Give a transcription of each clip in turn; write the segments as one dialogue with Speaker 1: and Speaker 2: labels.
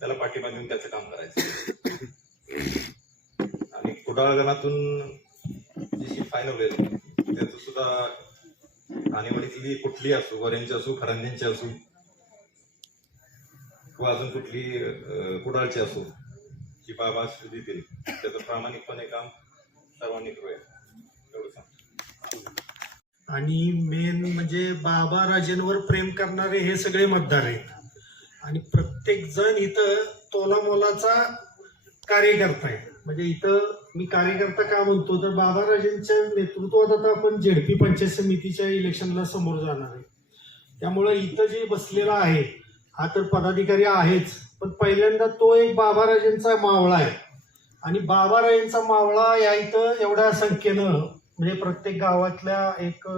Speaker 1: त्याला पाठिंबा देऊन त्याचं काम करायचं. आणि कुडाळगणातून जी फायनल होईल त्याचं सुद्धा आणेवाडीतली कुठली असो वऱ्यांची असो खरंद्यांची असो किंवा अजून कुठली कुडाळची असो जी बाबा देतील त्याचं प्रामाणिकपणे काम सर्वांनी करूया. एवढं सांग
Speaker 2: आणि मेन म्हणजे बाबा राजेंवर प्रेम करणारे हे सगळे मतदार आहेत. आणि प्रत्येक जण इथं तोला मोलाचा कार्यकर्ता आहे. म्हणजे इथं मी कार्यकर्ता का म्हणतो? तर बाबा राजेंच्या नेतृत्वात आता आपण झेडपी पंचायत समितीच्या इलेक्शनला समोर जाणार आहे. त्यामुळे इथं जे बसलेला आहे हा तर पदाधिकारी आहेच. पण पहिल्यांदा तो एक बाबा राजेंचा मावळा आहे. आणि बाबा राजेंचा मावळा या इथं एवढ्या संख्येनं म्हणजे प्रत्येक गावातल्या एक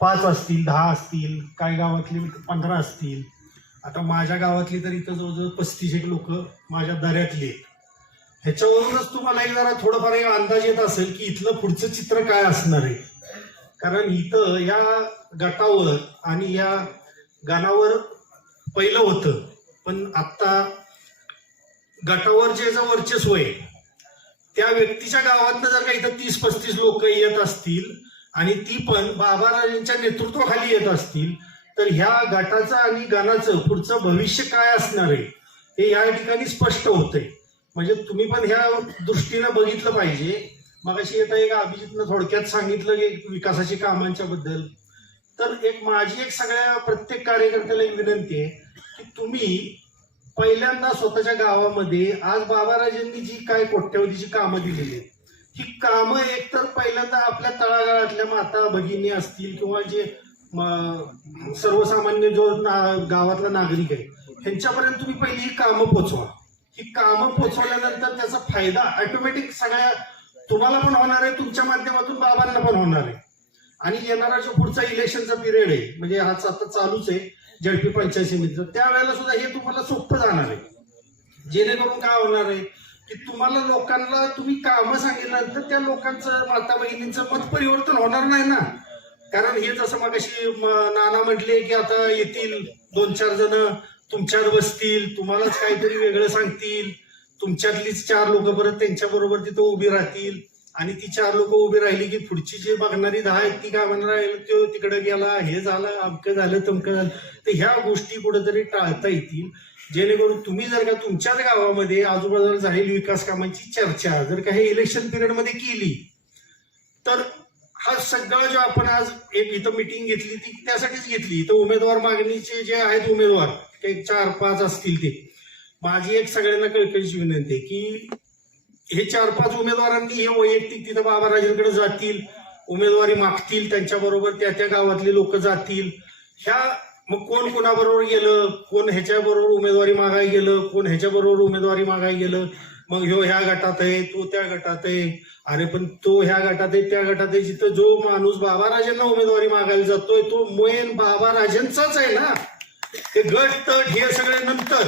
Speaker 2: पाच असतील दहा असतील काही गावातली पंधरा असतील आता माझ्या गावातली तर इथं जवळजवळ पस्तीस एक लोक माझ्या दऱ्यातली आहेत. ह्याच्यावरूनच तुम्हाला एक जरा थोडंफार एक अंदाज येत असेल की इथलं पुढचं चित्र काय असणार आहे कारण इथं या गटावर आणि या गाणावर पहिलं होतं पण आत्ता गटावर जे जे वर्चस्व आहे त्या व्यक्तीच्या गावातनं जर का इथं तीस पस्तीस लोक येत असतील आणि ती पण बाबाराजांच्या नेतृत्वाखाली येत असतील तर ह्या गटाचं आणि गाण्याचं पुढचं भविष्य काय असणार आहे हे या ठिकाणी स्पष्ट होतंय. म्हणजे तुम्ही पण ह्या दृष्टीनं बघितलं पाहिजे. मग अशी एक अभिजितनं थोडक्यात सांगितलं की विकासाची कामांच्या बद्दल. तर एक माझी एक सगळ्या प्रत्येक कार्यकर्त्याला एक विनंती आहे की तुम्ही पहिल्यांदा स्वतःच्या गावामध्ये आज बाबाराजांनी जी काय कोट्यवधीची कामं दिलेली आहेत ही कामं एकतर पहिल्यांदा आपल्या तळागाळातल्या माता भगिनी असतील किंवा जे सर्वसामान्य जो ना- गावातला नागरिक आहे ह्यांच्यापर्यंत तुम्ही पहिली ही कामं पोचवा. ही कामं पोचवल्यानंतर त्याचा फायदा ऑटोमॅटिक सगळ्या तुम्हाला पण होणार आहे तुमच्या माध्यमातून बाबांना पण होणार आहे. आणि येणारा जो पुढचा इलेक्शनचा पिरियड आहे म्हणजे आज आता चालूच आहे झडपी पंचायत समितीचा त्यावेळेला सुद्धा हे तुम्हाला सोपं जाणार आहे. जेणेकरून काय होणार आहे की तुम्हाला लोकांना तुम्ही कामं सांगितल्यानंतर त्या लोकांचं माता बहिणींचं मत परिवर्तन होणार नाही ना. कारण हे जसं मग अशी नाना म्हटले की आता येतील दोन चार जण तुमच्यात बसतील तुम्हालाच काहीतरी वेगळं सांगतील. तुमच्यातलीच चार लोक परत त्यांच्या बरोबर तिथं उभी राहतील. आणि ती चार लोक उभी राहिली की पुढची जी बघणारी दहा आहेत ती काय म्हणणार तो तिकडे गेला हे झालं अमकं झालं तमकं झालं. तर ह्या गोष्टी कुठेतरी टाळता येतील. जेणेकरून तुम्ही जर का तुमच्याच गावामध्ये आजूबाजूला झालेली विकास कामांची चर्चा जर का हे इलेक्शन पिरियडमध्ये केली तर हा सगळं जो आपण आज एक इथं मिटिंग घेतली ती त्यासाठीच घेतली. इथं उमेदवार मागणीचे जे आहेत उमेदवार ते चार पाच असतील ते. माझी एक सगळ्यांना कळकळीची विनंती आहे की हे चार पाच उमेदवारांनी हे वैयक्तिक तिथं बाबाराजांकडे जातील उमेदवारी मागतील त्यांच्याबरोबर त्या त्या गावातले लोक जातील. ह्या मग कोण कोणाबरोबर गेलं? कोण ह्याच्या बरोबर उमेदवारी मागाय गेलं? कोण ह्याच्या बरोबर उमेदवारी मागाय गेलं? मग ह्यो ह्या गटात आहे तो त्या गटात आहे अरे पण तो ह्या गटात आहे त्या गटात आहे जिथं जो माणूस बाबाराजांना उमेदवारी मागायला जातोय तो मोयन बाबाराजांचाच आहे ना. ते गट तट हे सगळे नंतर.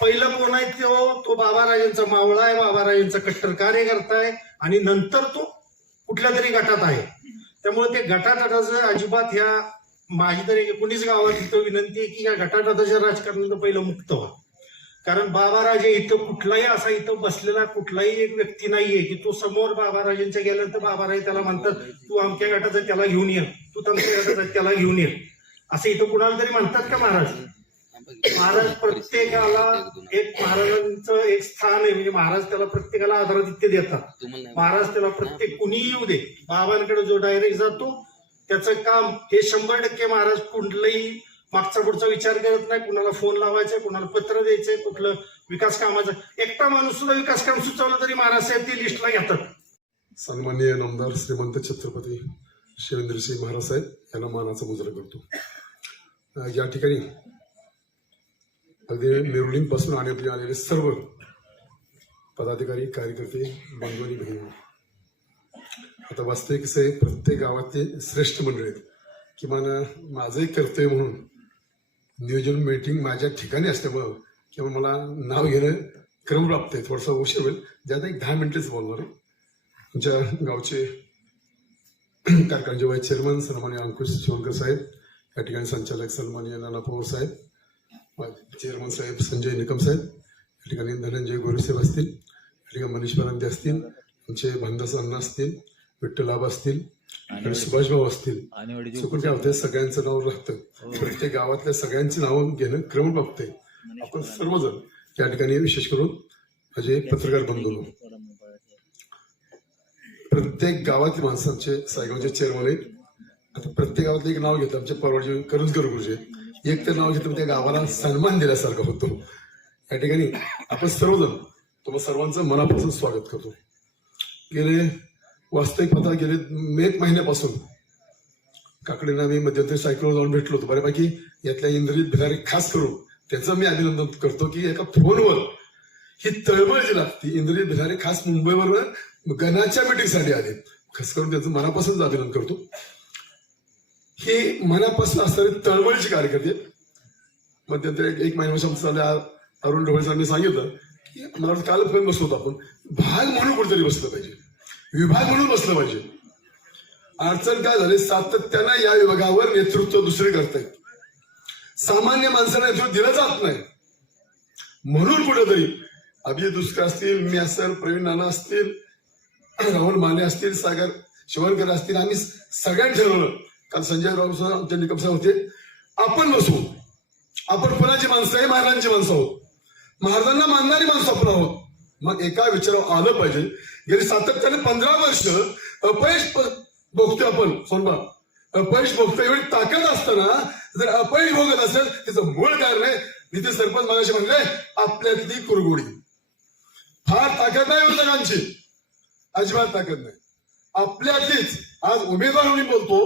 Speaker 2: पहिलं कोण आहे तो? तो बाबाराजांचा मावळा आहे बाबाराजांचा कट्टर कार्यकर्ता आहे. आणि नंतर तो कुठल्या तरी गटात आहे. त्यामुळे ते गटातटाचं अजिबात ह्या माझी तरी एकोणीस गावात इथं विनंती आहे की या गटातटाच्या राजकारणात पहिलं मुक्त व्हा. कारण बाबाराजे इथं कुठलाही असा इथं बसलेला कुठलाही एक व्यक्ती नाहीये की तो समोर बाबाराजांच्या गेल्यानंतर बाबाराजे त्याला म्हणतात तू आमच्या गटाचा त्याला घेऊन ये. तू तुमच्या गटाचा त्याला घेऊन ये. असं इथं कुणाला तरी म्हणतात का महाराज? महाराज प्रत्येकाला एक महाराजांचं एक स्थान आहे. म्हणजे महाराज त्याला प्रत्येकाला आदरातिथ्य देतात. महाराज त्याला प्रत्येक कुणीही येऊ दे. बाबांकडे जो डायरेक्ट जातो त्याचं काम हे शंभर टक्के महाराज कुठलंही मागचा पुढचा विचार करत नाही कुणाला फोन लावायचा कुणाला पत्र द्यायचंय कुठलं विकास कामाचं. एकटा माणूस सुद्धा विकास काम सुचवलं तरी महाराज साहेब ते लिस्टला घेतात.
Speaker 3: सन्माननीय नामदार श्रीमंत छत्रपती शिवेंद्रसिंह महाराज साहेब यांना मानाचा मुजरा करतो. या ठिकाणी अगदी नेरुलिंगपासून आणि आलेले सर्व पदाधिकारी कार्यकर्ते बंधू आणि बहिणी. आता वास्तविक कसं आहे प्रत्येक गावातले श्रेष्ठ मंडळी आहेत. किमान माझं एक कर्तव्य म्हणून नियोजन मीटिंग माझ्या ठिकाणी असल्यामुळं किंवा मला नाव घेणं क्रमप्राप्त आहे. थोडासा उशीर होईल. ज्यात एक दहा मिनिटेच बोलणार आहे. तुमच्या गावचे कारखानचे वाईस चेअरमन सन्मान्य अंकुश शिवणकर साहेब या ठिकाणी संचालक सन्मान्य नाना पवार साहेब चेअरमन साहेब संजय निकम साहेब या ठिकाणी धनंजय गोरेसाहेब असतील या ठिकाणी मनीष परांते असतील आमचे भांदास अण्णा असतील विठ्ठलाब असतील आणि सुभाष भाऊ असतील. चुकून काय होतंय सगळ्यांचं नाव राहतं प्रत्येक गावातल्या सगळ्यांची नावं घेणं क्रम बघतंय. आपण सर्वजण या ठिकाणी विशेष करून माझे पत्रकार बंधू. प्रत्येक गावातील माणसांचे सायगावचे चेअरमन आहेत. आता प्रत्येक गावातलं एक नाव घेतं आमचे परवाडचे करंजकर गुरुजी एक तर नाव घेतं त्या गावाला सन्मान दिल्यासारखा होतो. या ठिकाणी आपण सर्वजण तुम्हाला सर्वांचं मनापासून स्वागत करतो. गेले वास्तविक पता गेले मे एक महिन्यापासून. काकडीला मी मध्यंतरी सायकलवर जाऊन भेटलो होतो. बऱ्यापैकी यातल्या इंद्रजित भिलारे खास करून त्यांचं मी अभिनंदन करतो की एका फोनवर ही तळमळ जी लागते इंद्रजित भिलारे खास मुंबईवर गणाच्या मिटिंगसाठी आले. खास करून त्यांचं मनापासून अभिनंदन करतो. ही मनापासून असणारे तळमळीचे कार्यकर्ते मध्यंतरी एक- एक महिन्यापासून चालल्या. अरुण ढोळे सरांनी सांगितलं की मला वाटतं काल पण बसलो होतो आपण. भाग म्हणून कुठेतरी बसलं पाहिजे. विभाग म्हणून बसलं पाहिजे. अडचण काय झाली? सातत्यानं या विभागावर नेतृत्व दुसरे करतायत. सामान्य माणसाला नेतृत्व दिलं जात नाही. म्हणून कुठेतरी अभिजित दुष्कर असतील मी असेल प्रवीण नाना असतील राहुल माने असतील सागर शिवणकर असतील आम्ही सगळ्यांनी ठरवलं. काल संजय राव सर आमच्या निकम साहेब होते. आपण बसू. आपण कोणाची माणसं आहे? महाराजांची माणसं आहोत. महाराजांना मानणारी माणसं आपण आहोत. मग एका विचारावर आलं पाहिजे. गेली सातत्याने पंधरा वर्ष अपयश बघतोय आपण. सोनबा अपयश बघतोय एवढी ताकद असताना जर अपयश भोगत असेल त्याचं मूळ कारण आहे तिथे सरपंच मागाशी म्हणले आपल्यातली कुरगुडी. फार ताकद नाही विरोधकांची. अजिबात ताकद नाही. आपल्यातलीच. आज उमेदवार म्हणून बोलतो.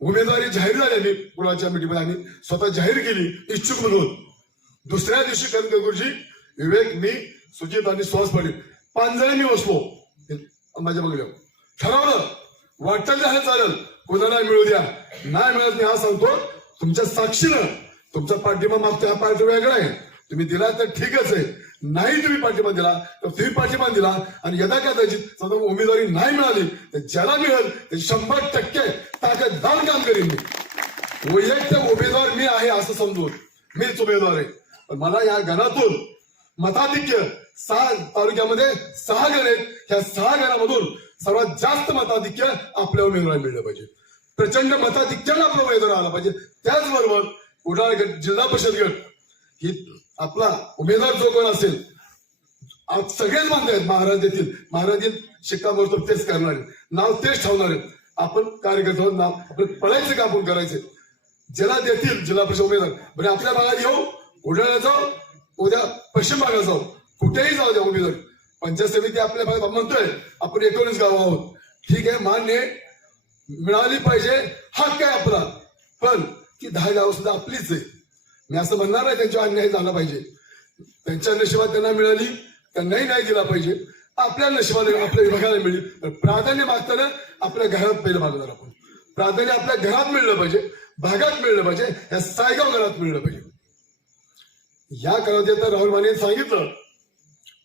Speaker 3: उमेदवारी जाहीर झाली आम्ही कुणाच्या मिटिंगमध्ये आम्ही स्वतः जाहीर केली इच्छुक म्हणून. दुसऱ्या दिवशी कनक गुरुजी विवेक मी सुजित आणि सुहास पाटील. पाच बसलो. माझ्या बघल्यावर ठरवलं. वाटेल हे चालेल. कोणाला मिळू द्या. नाही मिळत मी हा सांगतो. तुमच्या साक्षीनं तुमचा पाठिंबा मागतो. हा पाठिंबा वेगळा आहे. तुम्ही दिला तर ठीकच आहे. नाही तुम्ही पाठिंबा दिला तर तुम्ही पाठिंबा दिला. आणि यदा कदाचित समजा उमेदवारी नाही मिळाली तर ज्याला मिळेल ते शंभर टक्के ताकददार काम करीन मी. वैयक्तिक उमेदवार मी आहे असं समजून. मीच उमेदवार आहे. पण मला या घरातून मताधिक्य सहा तालुक्यामध्ये सहा गण आहेत. ह्या सहा गणामधून सर्वात जास्त मताधिक्य आपल्या उमेदवाराला मिळलं पाहिजे. प्रचंड मताधिक्यानं आपला उमेदवार आला पाहिजे. त्याचबरोबर कुडाळ गट जिल्हा परिषद गट ही आपला उमेदवार जो कोण असेल आज सगळेच मानते आहेत महाराज येथील. महाराज शिक्कामोर्तब तेच करणार आहेत. नाव तेच ठेवणार आहेत. आपण कार्यकर्ता नाव आपण पळायचं का आपण करायचे ज्याला देतील जिल्हा परिषद उमेदवार. म्हणजे आपल्या भागात येऊ. उड्याला जाऊ. उद्या पश्चिम भागात जाऊ. कुठेही जाऊ द्या उमेदवार. पंचायत समिती आपल्या भागात म्हणतोय आपण एकोणीस गाव आहोत. ठीक आहे मान्य मिळाली पाहिजे. हक्क आहे आपला? पण ती दहा गाव सुद्धा आपलीच आहे. मी असं म्हणणार नाही त्यांच्या अन्याय झाला पाहिजे. त्यांच्या नशिबात त्यांना मिळाली. त्यांनाही नाही दिला पाहिजे. आपल्या नशिबाने आपल्या विभागाला मिळेल. पण प्राधान्य मागताना आपल्या घरात पहिलं मागणार आपण. प्राधान्य आपल्या घरात मिळलं पाहिजे. भागात मिळलं पाहिजे. या सायगाव घरात मिळलं पाहिजे. या काळात आता राहुल माने सांगितलं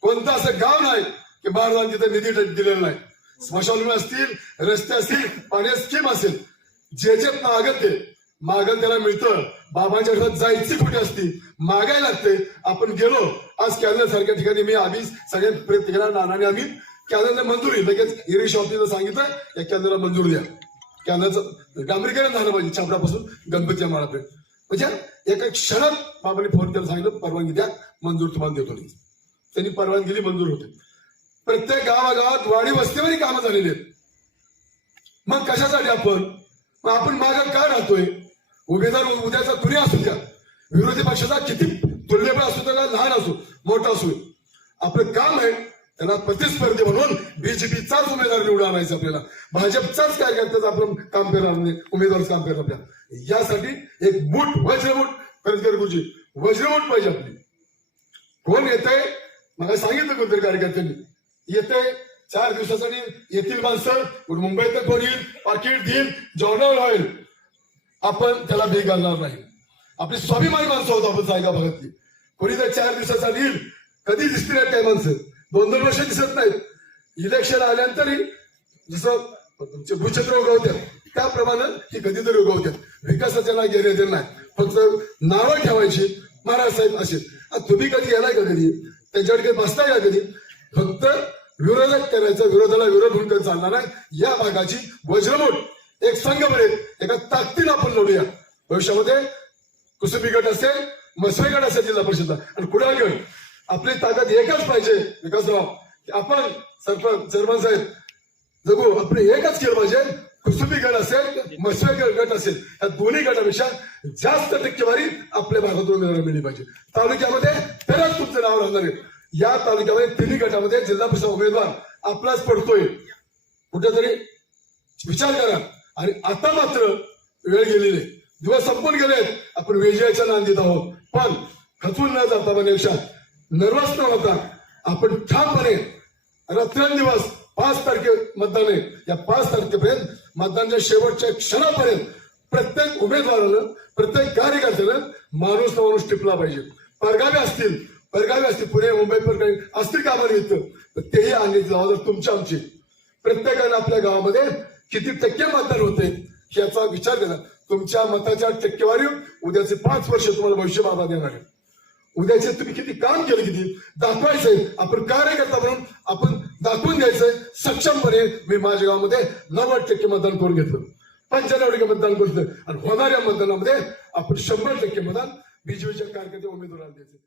Speaker 3: कोणतं असं गाव नाही की महाराजांनी तिथे निधी दिलेला नाही. स्मशानभूमी असतील रस्ते असतील पाण्या स्कीम असेल जे जे मागत ते मागत त्याला मिळतं. बाबांच्या घरात जायची कुठे असती मागायला लागते. आपण गेलो आज कॅनल सारख्या ठिकाणी मी आम्ही सगळ्या प्रयत्न केला नानाने आम्ही. कॅनलला मंजुरी लगेच इरिश ऑफिसला सांगितलं या कॅनलला मंजुरी द्या. कॅनलचं डांबरीकरण झालं पाहिजे छापरापासून गणपतीच्या माळापर्यंत. म्हणजे एका क्षणात बाबांनी फोन केला सांगितलं परवानगी द्या मंजूर तुम्हाला देतो नाही. त्यांनी परवानगी दिली मंजूर होते. प्रत्येक गावागावात वाडी वस्तीवरही कामं झालेली आहेत. मग कशासाठी आपण? मग आपण मागे का राहतोय? उमेदवार उद्याचा कुणी असू द्या. विरोधी पक्षाचा किती तुल्यबळ असू त्याला लहान असो मोठा असू. आपलं काम आहे त्याला प्रतिस्पर्धी म्हणून बीजेपीचाच उमेदवार निवडून आणायचा आपल्याला. भाजपचाच काय करतात आपण काम करणार नाही. उमेदवारच काम करणार आपल्याला यासाठी एक मूठ वज्रमूठ करंजकर गुरुजी वज्रमूठ पाहिजे आपली. कोण येतंय? मला सांगितलं कोणतरी कार्यकर्त्यांनी. येतंय. चार दिवसासाठी येतील माणसं. मुंबईत कोण येईल? पाकिट देईल. जॉर्नल होईल. आपण त्याला भेट घालणार नाही. आपली स्वाभिमानी माणसं होतो आपण सायगा भागातली कोणी तर चार दिवसाचा येईल कधी दिसतील त्या काही माणसं? दोन दोन वर्ष दिसत नाहीत. इलेक्शन आल्यानंतरही जसं तुमचे भूक्षेत्र उगवतात त्याप्रमाणे ही कधीतरी उगवतात विकासाच्या नाही गेले नाही. फक्त नावं ठेवायची महाराज साहेब असे. तुम्ही कधी गेलाय का कधी? त्यांच्याकडे काही बसताय का कधी? फक्त विरोधक करायचं विरोधाला विरोध म्हणून काही चालणार नाही? या भागाची वज्रमूठ एक संघ बरे एका ताकदीनं आपण लढूया. भविष्यामध्ये कुसुबी गट असेल मसवे गट असेल जिल्हा परिषदला. आणि कुडाळ गट. आपली ताकद एकच पाहिजे विकासराव. आपण सरपंच चेअरमन साहेब जगू आपण एकच केलं पाहिजे. कुसुबी गट असेल मसवे गट असेल या दोन्ही गटापेक्षा जास्त टक्केवारी आपल्या भागातून उमेदवार मिळली पाहिजे. तालुक्यामध्ये तरच तुमचं नाव राहणार आहे. या तालुक्यामध्ये तिन्ही गटामध्ये जिल्हा परिषद उमेदवार आपलाच पडतोय. कुठेतरी विचार करा. आणि आता मात्र वेळ गेलेली दिवस संपून गेलेत आपण विजयाच्या नांदीत आहोत. पण खचून न जाता म्हणण्यापेक्षा नर्वस न होता आपण ठामपणे रात्रंदिवस पाच तारखे मतदान आहे या पाच तारखेपर्यंत मतदानाच्या शेवटच्या क्षणापर्यंत प्रत्येक उमेदवारानं प्रत्येक कार्यकर्त्यानं माणूस माणूस टिपला पाहिजे. परगावे असतील परगावे असतील पुणे मुंबई परगावी असतील कामानिमित्त तर तेही आणण्याची जबाबदार तुमची आमची. प्रत्येकानं आपल्या गावामध्ये किती टक्के मतदान होते याचा विचार केला तुमच्या मताच्या टक्केवारी उद्याचे पाच वर्ष तुम्हाला भविष्य बाबा देणार आहे. उद्याचे तुम्ही किती काम केलं किती? दाखवायचंय. आपण कार्यकर्ता म्हणून आपण दाखवून द्यायचंय. सक्षमपणे मी माझ्या गावामध्ये नव्वद टक्के मतदान करून घेतलं. पंच्याण्णव टक्के मतदान करून घेतलं. आणि होणाऱ्या मतदानामध्ये आपण शंभर टक्के मतदान. बीजेपीच्या कार्यकर्ते उमेदवारांना द्यायचं